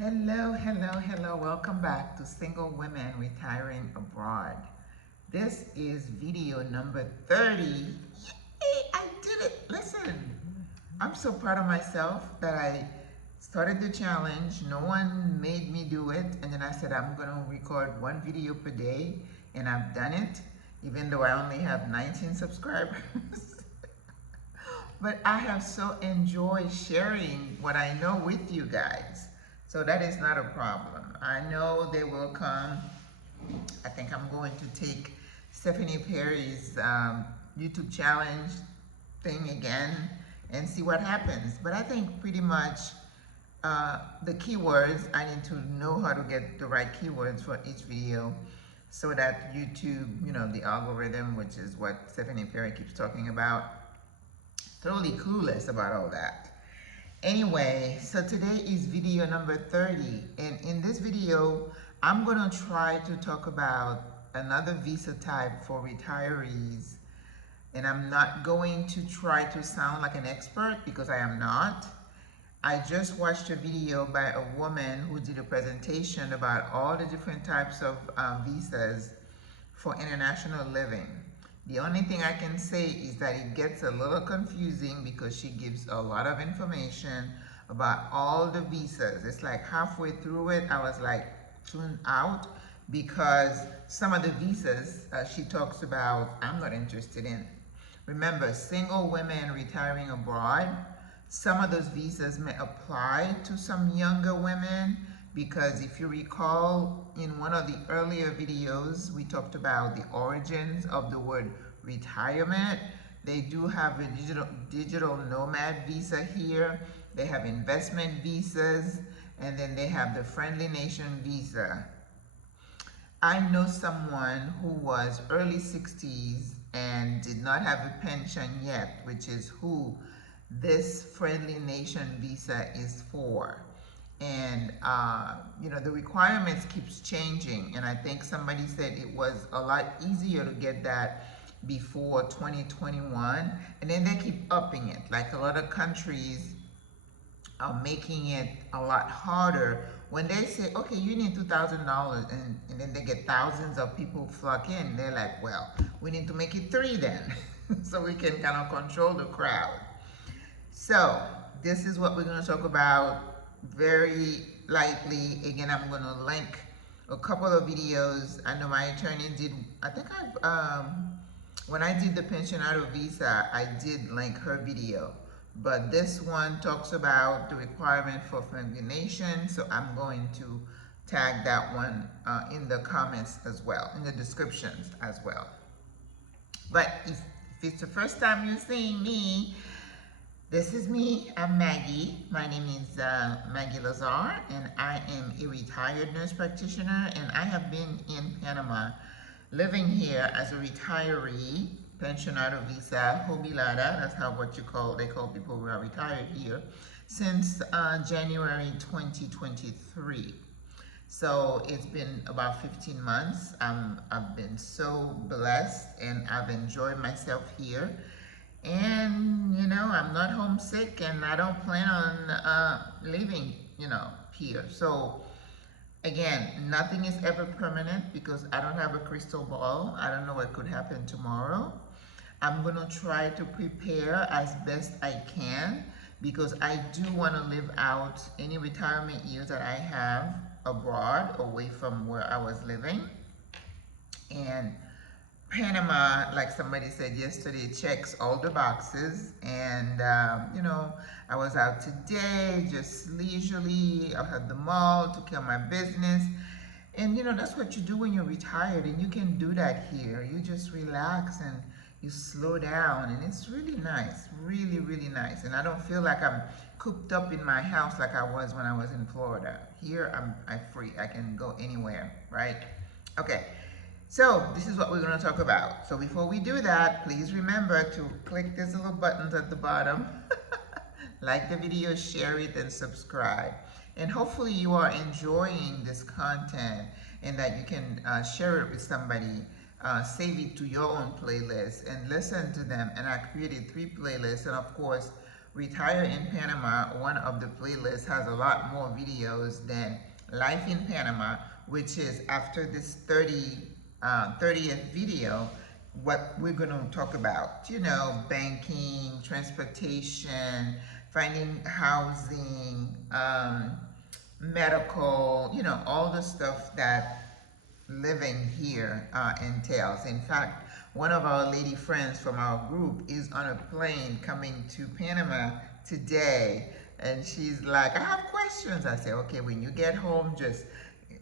Hello, hello, hello. Welcome back to Single Women Retiring Abroad. This is video number 30. Yay, I did it. Listen, I'm so proud of myself that I started the challenge. No one made me do it. And then I said, I'm going to record one video per day. And I've done it, even though I only have 19 subscribers. But I have so enjoyed sharing what I know with you guys. So that is not a problem. I know they will come. I think I'm going to take Stephanie Perry's YouTube challenge thing again and see what happens. But I think pretty much the keywords, I need to know how to get the right keywords for each video so that YouTube, the algorithm, which is what Stephanie Perry keeps talking about, totally clueless about all that. Anyway, so today is video number 30, and in this video I'm going to try to talk about another visa type for retirees, and I'm not going to try to sound like an expert because I am not. I just watched a video by a woman who did a presentation about all the different types of visas for international living. The only thing I can say is that it gets a little confusing because she gives a lot of information about all the visas. It's like halfway through it, I was like tuned out because some of the visas she talks about, I'm not interested in. Remember, single women retiring abroad, some of those visas may apply to some younger women, because if you recall, in one of the earlier videos, we talked about the origins of the word retirement. They do have a digital nomad visa here. They have investment visas, and then they have the friendly nation visa. I know someone who was early 60s and did not have a pension yet, which is who this friendly nation visa is for. And the requirements keeps changing, and I think somebody said it was a lot easier to get that before 2021, and then they keep upping it. Like a lot of countries are making it a lot harder. When they say, okay, you need $2,000, and then they get thousands of people flock in, they're like, well, we need to make it 3 then so we can kind of control the crowd. So this is what we're going to talk about very lightly. Again, I'm going to link a couple of videos. I know my attorney did, I think when I did the Pensionado visa, I did link her video. But this one talks about the requirement for friendly nation, so I'm going to tag that one in the comments as well, in the descriptions as well. But if it's the first time you're seeing me, this is me. I'm Maggie. My name is Maggie Lazar, and I am a retired nurse practitioner, and I have been in Panama living here as a retiree, Pensionado visa, jubilada, that's they call people who are retired here, since January 2023. So it's been about 15 months. I've been so blessed, and I've enjoyed myself here. And I'm not homesick, and I don't plan on leaving here. So again, nothing is ever permanent because I don't have a crystal ball. I don't know what could happen tomorrow. I'm going to try to prepare as best I can because I do want to live out any retirement years that I have abroad, away from where I was living. And Panama, like somebody said yesterday, checks all the boxes. And I was out today just leisurely. I had the mall, took care of my business. And that's what you do when you're retired, and you can do that here. You just relax and you slow down, and it's really nice, really, really nice. And I don't feel like I'm cooped up in my house like I was when I was in Florida. Here, I'm free. I can go anywhere, right? Okay. So this is what we're going to talk about. So before we do that, please remember to click these little buttons at the bottom. Like the video, share it, and subscribe. And hopefully you are enjoying this content and that you can share it with somebody. Save it to your own playlist and listen to them. And I created 3 playlists. And of course, Retire in Panama, one of the playlists, has a lot more videos than Life in Panama, which is after this 30th video, what we're going to talk about, you know, banking, transportation, finding housing, medical, you know, all the stuff that living here entails. In fact, one of our lady friends from our group is on a plane coming to Panama today, and she's like, I have questions. I say, okay, when you get home, just,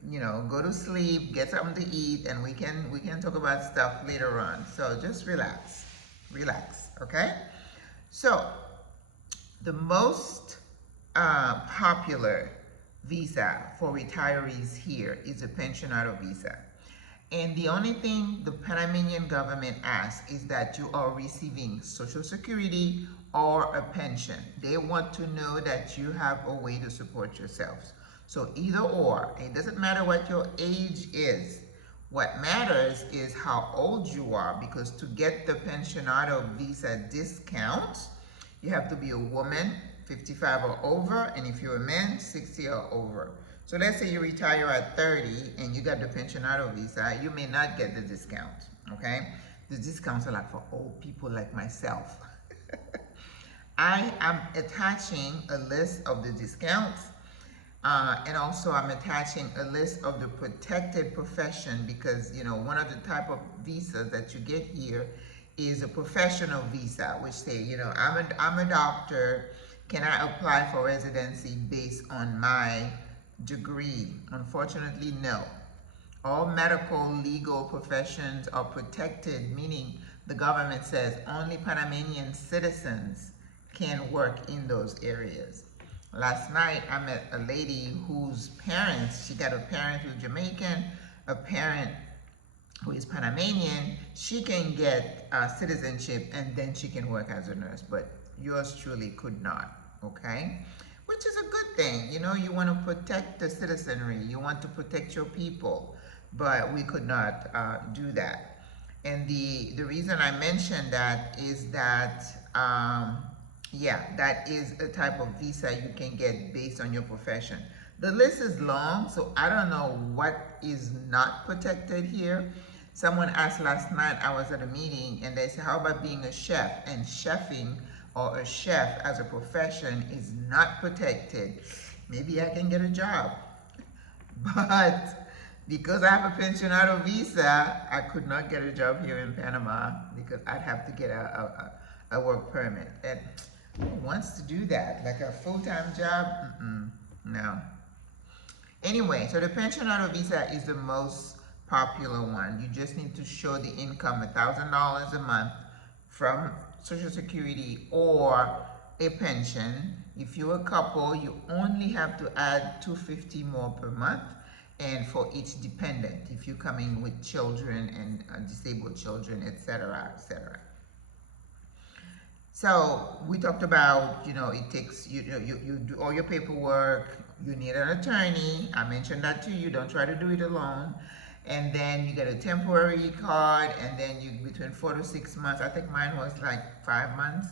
you know, go to sleep, get something to eat, and we can talk about stuff later on. So just relax, okay? So the most popular visa for retirees here is a Pensionado visa. And the only thing the Panamanian government asks is that you are receiving Social Security or a pension. They want to know that you have a way to support yourselves. So either or, it doesn't matter what your age is. What matters is how old you are, because to get the Pensionado visa discount, you have to be a woman, 55 or over, and if you're a man, 60 or over. So let's say you retire at 30 and you got the Pensionado visa, you may not get the discount, okay? The discounts are like for old people like myself. I am attaching a list of the discounts, and also I'm attaching a list of the protected profession, because, you know, one of the type of visas that you get here is a professional visa, which say, you know, I'm a doctor, can I apply for residency based on my degree? Unfortunately, no. All medical legal professions are protected, meaning the government says only Panamanian citizens can work in those areas. Last night I met a lady whose parents, she got a parent who's Jamaican, a parent who is Panamanian. She can get citizenship and then she can work as a nurse, but yours truly could not, okay? Which is a good thing. You know, you want to protect the citizenry, you want to protect your people, but we could not do that. And the reason I mentioned that is that, yeah, that is a type of visa you can get based on your profession. The list is long, so I don't know what is not protected here. Someone asked last night, I was at a meeting, and they said, how about being a chef? And chefing or a chef as a profession is not protected. Maybe I can get a job. But because I have a Pensionado visa, I could not get a job here in Panama because I'd have to get a work permit. And who wants to do that? Like a full-time job? No. Anyway, so the Pensionado visa is the most popular one. You just need to show the income, $1,000 a month from Social Security or a pension. If you're a couple, you only have to add $250 more per month, and for each dependent, if you're coming with children and disabled children, etc., etc. So we talked about, you know, it takes, you do all your paperwork, you need an attorney. I mentioned that to you, don't try to do it alone. And then you get a temporary card, and then you, between 4 to 6 months, I think mine was like 5 months,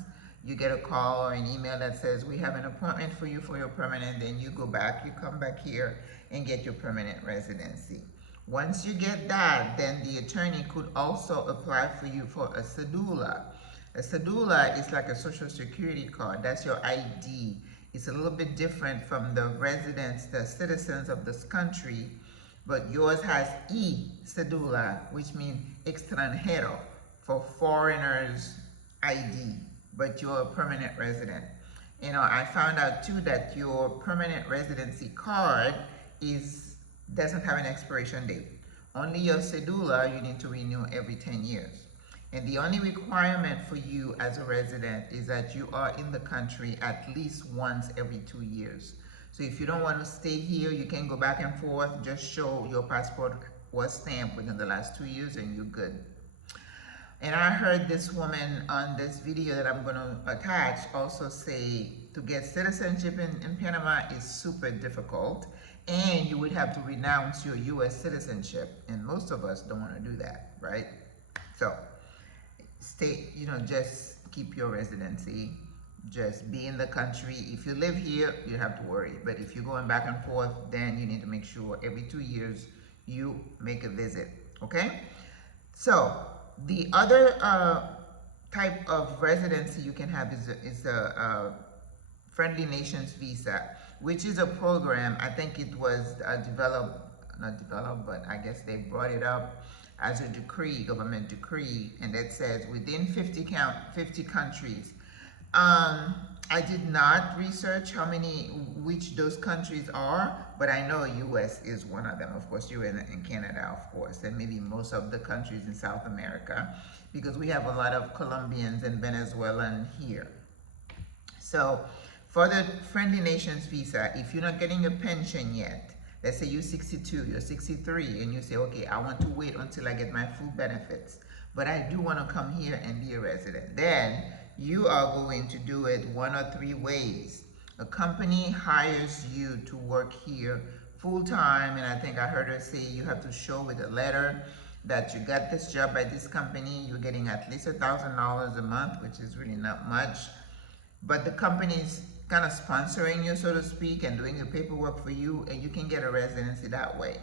you get a call or an email that says, we have an appointment for you for your permanent, then you go back, you come back here and get your permanent residency. Once you get that, then the attorney could also apply for you for a cedula. A cedula is like a social security card, that's your ID. It's a little bit different from the residents, the citizens of this country, but yours has cedula, which means extranjero, for foreigners ID, but you're a permanent resident. You know, I found out too that your permanent residency card doesn't have an expiration date. Only your cedula you need to renew every 10 years. And the only requirement for you as a resident is that you are in the country at least once every 2 years. So if you don't want to stay here, you can go back and forth, just show your passport was stamped within the last 2 years and you're good. And I heard this woman on this video that I'm going to attach also say to get citizenship in Panama is super difficult, and you would have to renounce your US citizenship, and most of us don't want to do that, right? So stay, you know, just keep your residency, just be in the country. If you live here, you have to worry. But if you're going back and forth, then you need to make sure every 2 years you make a visit. Okay? So the other type of residency you can have is a Friendly Nations visa, which is a program. I think it was not developed, but I guess they brought it up as a decree, government decree, and that says within 50 countries. I did not research which those countries are, but I know US is one of them. Of course, you in Canada, of course, and maybe most of the countries in South America, because we have a lot of Colombians and Venezuelans here. So for the Friendly Nations visa, if you're not getting a pension yet, let's say you're 62, you're 63, and you say, okay, I want to wait until I get my full benefits, but I do want to come here and be a resident, then you are going to do it one or three ways. A company hires you to work here full-time, and I think I heard her say you have to show with a letter that you got this job by this company. You're getting at least $1,000 a month, which is really not much, but the company's kind of sponsoring you, so to speak, and doing the paperwork for you, and you can get a residency that way.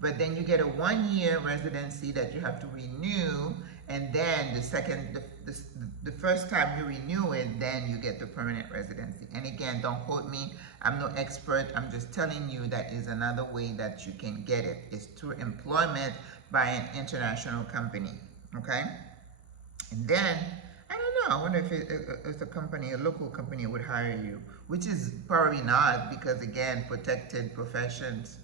But then you get a 1-year residency that you have to renew, and then the first time you renew it, then you get the permanent residency. And again, don't quote me, I'm no expert, I'm just telling you that is another way that you can get it. It's through employment by an international company, okay? And then, I don't know, I wonder if a company, a local company would hire you, which is probably not, because again, protected professions.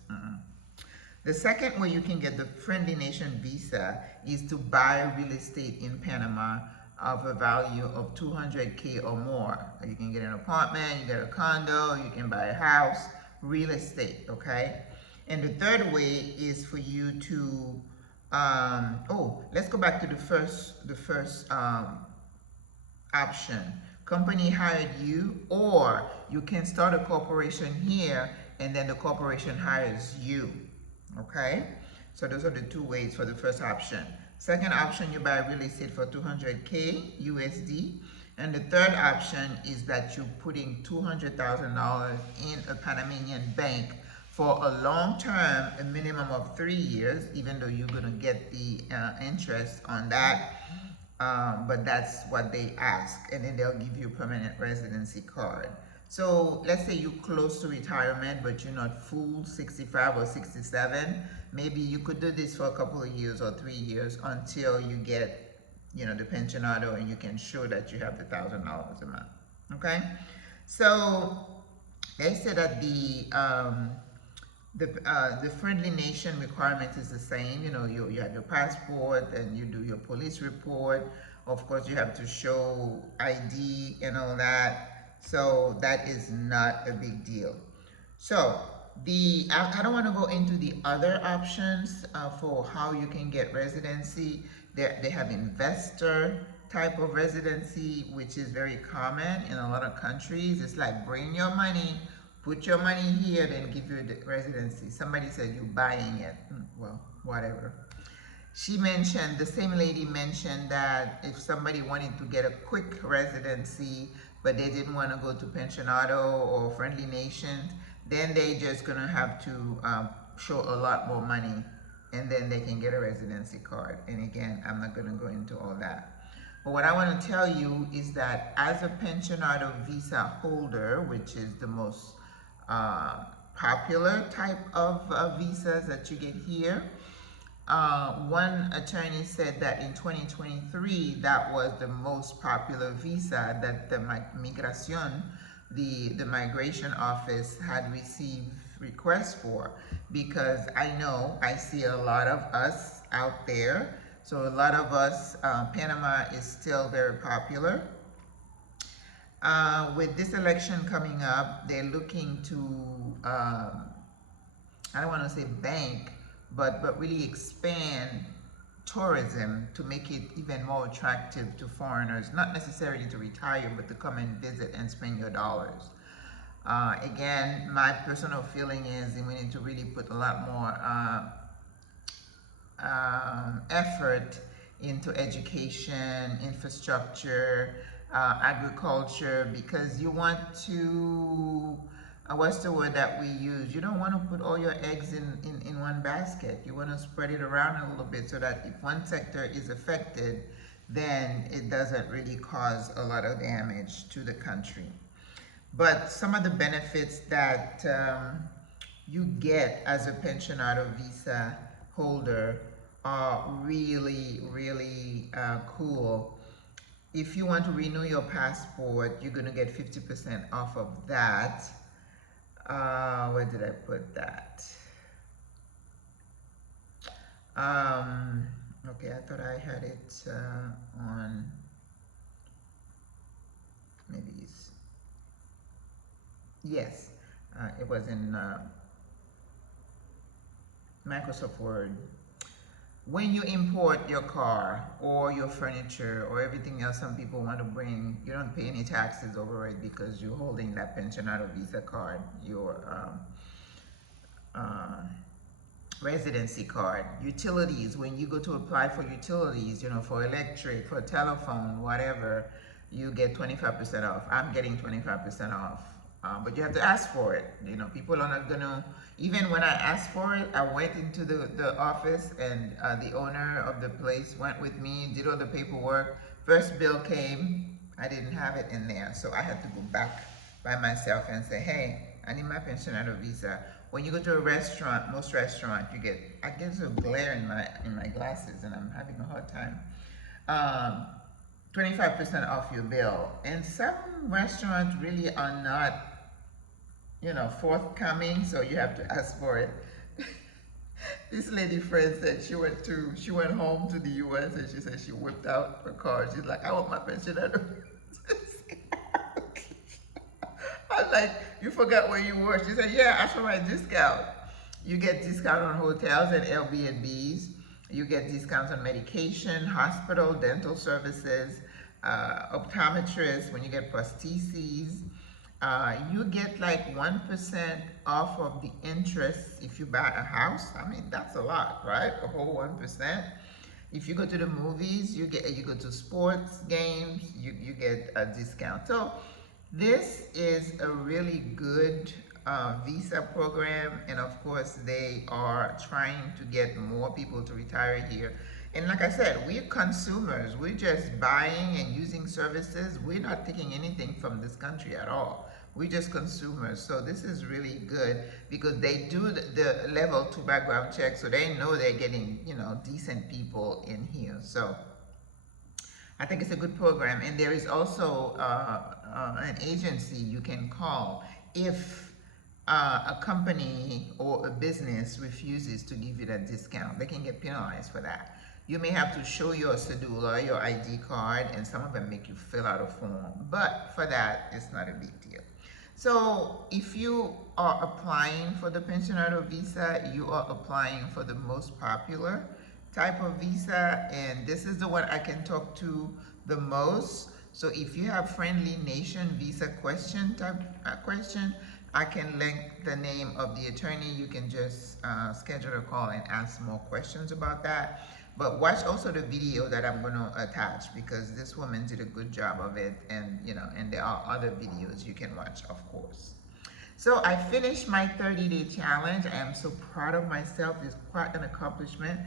The second way you can get the Friendly Nation visa is to buy real estate in Panama of a value of 200K or more. You can get an apartment, you get a condo, you can buy a house, real estate, okay? And the third way is for you to, let's go back to the first option. Company hired you, or you can start a corporation here and then the corporation hires you. Okay, so those are the two ways for the first option. Second option, you buy real estate for 200K USD, and the third option is that you're putting $200,000 in a Panamanian bank for a long term, a minimum of 3 years, even though you're gonna get the interest on that, but that's what they ask, and then they'll give you a permanent residency card. So let's say you're close to retirement, but you're not full 65 or 67. Maybe you could do this for a couple of years or 3 years until you get, the pensionado, and you can show that you have the $1,000 a month. Okay, so they say that the Friendly Nation requirement is the same. You have your passport and you do your police report. Of course, you have to show ID and all that. So that is not a big deal. So I don't want to go into the other options for how you can get residency. They have investor type of residency, which is very common in a lot of countries. It's like bring your money, put your money here, then give you the residency. Somebody said you're buying it. Well, whatever. The same lady mentioned that if somebody wanted to get a quick residency, but they didn't want to go to Pensionado or Friendly Nations, then they just gonna have to show a lot more money, and then they can get a residency card. And again, I'm not gonna go into all that. But what I want to tell you is that as a Pensionado visa holder, which is the most popular type of visas that you get here, one attorney said that in 2023, that was the most popular visa that the Migración, the migration office, had received requests for, because I see a lot of us out there. So a lot of us, Panama is still very popular. With this election coming up, they're looking to, I don't want to say bank, but really expand tourism to make it even more attractive to foreigners, not necessarily to retire, but to come and visit and spend your dollars. Again, my personal feeling is we need to really put a lot more effort into education, infrastructure, agriculture, because you want to, what's the word that we use? You don't want to put all your eggs in one basket. You want to spread it around a little bit so that if one sector is affected, then it doesn't really cause a lot of damage to the country. But some of the benefits that you get as a pensionado visa holder are really, really cool. If you want to renew your passport, you're going to get 50% off of that. Where did I put that? Okay, I thought I had it on, maybe it's, yes, it was in Microsoft Word. When you import your car or your furniture or everything else some people want to bring, you don't pay any taxes over it because you're holding that Pensionado Visa card, your residency card. Utilities, when you go to apply for utilities, you know, for electric, for telephone, whatever, you get 25% off. I'm getting 25% off. But you have to ask for it. You know, people are not gonna, even when I asked for it, I went into the office and the owner of the place went with me, did all the paperwork. First bill came, I didn't have it in there. So I had to go back by myself and say, hey, I need my Pensionado Visa. When you go to a restaurant, most restaurants, you get, I get a glare in my glasses and I'm having a hard time. 25% off your bill. And some restaurants really are not, you know, forthcoming, so you have to ask for it. This lady friend said she went home to the US and she said she whipped out her card. She's like, I want my Pensionado. I'm like, you forgot where you were. She said, yeah, ask for my discount. You get discount on hotels and Airbnbs. You get discounts on medication, hospital, dental services, optometrists, when you get prostheses. You get like 1% off of the interest if you buy a house. I mean, that's a lot, right? A whole 1%. If you go to the movies, you go to sports games, you get a discount. So this is a really good visa program, and of course they are trying to get more people to retire here. And like I said, we're consumers. We're just buying and using services. We're not taking anything from this country at all. We're just consumers. So this is really good because they do the level 2 background check, so they know they're getting, you know, decent people in here. So I think it's a good program. And there is also an agency you can call if a company or a business refuses to give you that discount. They can get penalized for that. You may have to show your cedula, your ID card, and some of them make you fill out a form. But for that, it's not a big deal. So if you are applying for the Pensionado Visa, you are applying for the most popular type of visa, and this is the one I can talk to the most. So if you have friendly nation visa question type question, I can link the name of the attorney. You can just schedule a call and ask more questions about that. But watch also the video that I'm going to attach, because this woman did a good job of it, and you know, and there are other videos you can watch, of course. So I finished my 30-day challenge. I am so proud of myself. It's quite an accomplishment.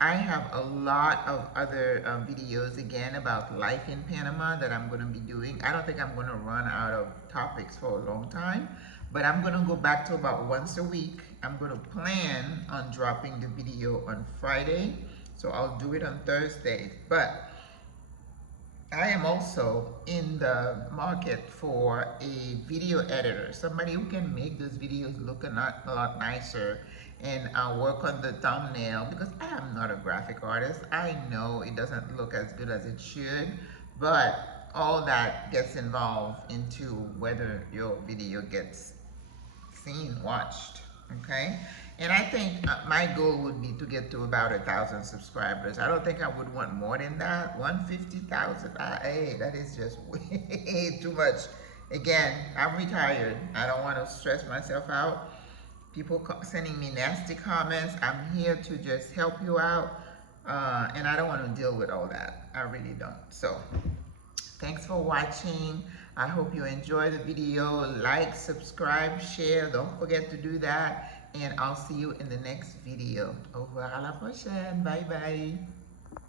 I have a lot of other videos again about life in Panama that I'm going to be doing. I don't think I'm going to run out of topics for a long time, but I'm going to go back to about once a week. I'm going to plan on dropping the video on Friday, so I'll do it on Thursday. But I am also in the market for a video editor, somebody who can make those videos look a lot nicer, and work on the thumbnail, because I am not a graphic artist. I know it doesn't look as good as it should, but all that gets involved into whether your video gets seen, watched, okay? And I think my goal would be to get to about 1,000 subscribers. I don't think I would want more than that. 150,000, hey, that is just way too much. Again, I'm retired. I don't want to stress myself out. People sending me nasty comments. I'm here to just help you out, and I don't want to deal with all that. I really don't. So Thanks for watching. I hope you enjoy the video. Like, subscribe, share. Don't forget to do that. And I'll see you in the next video. Au revoir, à la prochaine. Bye bye.